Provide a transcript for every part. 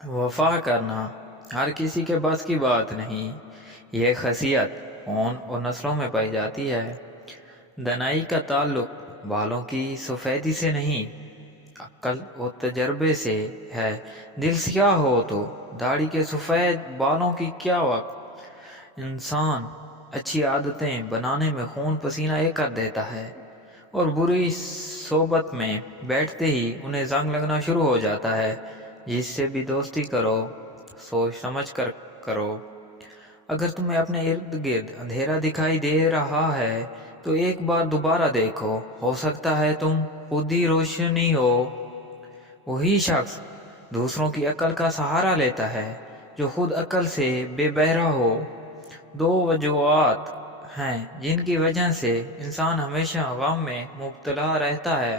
وفا کرنا ہر کسی کے بس کی بات نہیں۔ یہ خاصیت اون اور نسلوں میں پائی جاتی ہے۔ دانائی کا تعلق بالوں کی سفیدی سے نہیں، عقل اور تجربے سے ہے۔ دل سیاہ ہو تو داڑھی کے سفید بالوں کی کیا وقت۔ انسان اچھی عادتیں بنانے میں خون پسینہ ایک کر دیتا ہے، اور بری صحبت میں بیٹھتے ہی انہیں زنگ لگنا شروع ہو جاتا ہے۔ جس سے بھی دوستی کرو، سوچ سمجھ کر کرو۔ اگر تمہیں اپنے ارد گرد اندھیرا دکھائی دے رہا ہے تو ایک بار دوبارہ دیکھو، ہو سکتا ہے تم خود ہی روشنی ہو۔ وہی شخص دوسروں کی عقل کا سہارا لیتا ہے جو خود عقل سے بے بہرا ہو۔ دو وجوہات ہیں جن کی وجہ سے انسان ہمیشہ غم میں مبتلا رہتا ہے۔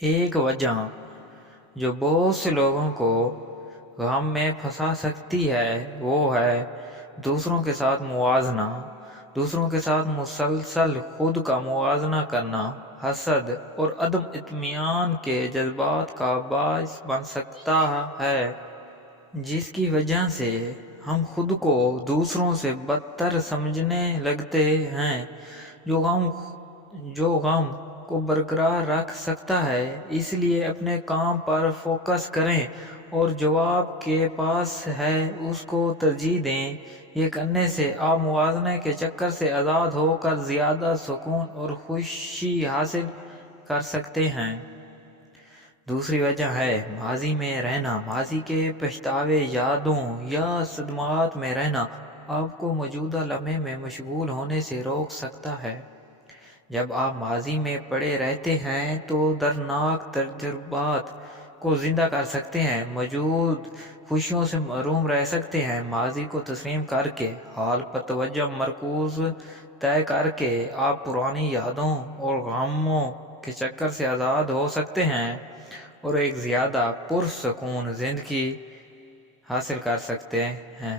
ایک وجہ جو بہت سے لوگوں کو غم میں پھنسا سکتی ہے وہ ہے دوسروں کے ساتھ موازنہ۔ دوسروں کے ساتھ مسلسل خود کا موازنہ کرنا حسد اور عدم اطمینان کے جذبات کا باعث بن سکتا ہے، جس کی وجہ سے ہم خود کو دوسروں سے بدتر سمجھنے لگتے ہیں۔ جو غم کو برقرار رکھ سکتا ہے، اس لیے اپنے کام پر فوکس کریں اور جو آپ کے پاس ہے اس کو ترجیح دیں۔ یہ کرنے سے آپ موازنہ کے چکر سے آزاد ہو کر زیادہ سکون اور خوشی حاصل کر سکتے ہیں۔ دوسری وجہ ہے ماضی میں رہنا۔ ماضی کے پچھتاوے، یادوں یا صدمات میں رہنا آپ کو موجودہ لمحے میں مشغول ہونے سے روک سکتا ہے۔ جب آپ ماضی میں پڑے رہتے ہیں تو دردناک تجربات کو زندہ کر سکتے ہیں، موجود خوشیوں سے محروم رہ سکتے ہیں۔ ماضی کو تسلیم کر کے، حال پر توجہ مرکوز طے کر کے آپ پرانی یادوں اور غموں کے چکر سے آزاد ہو سکتے ہیں اور ایک زیادہ پرسکون زندگی حاصل کر سکتے ہیں۔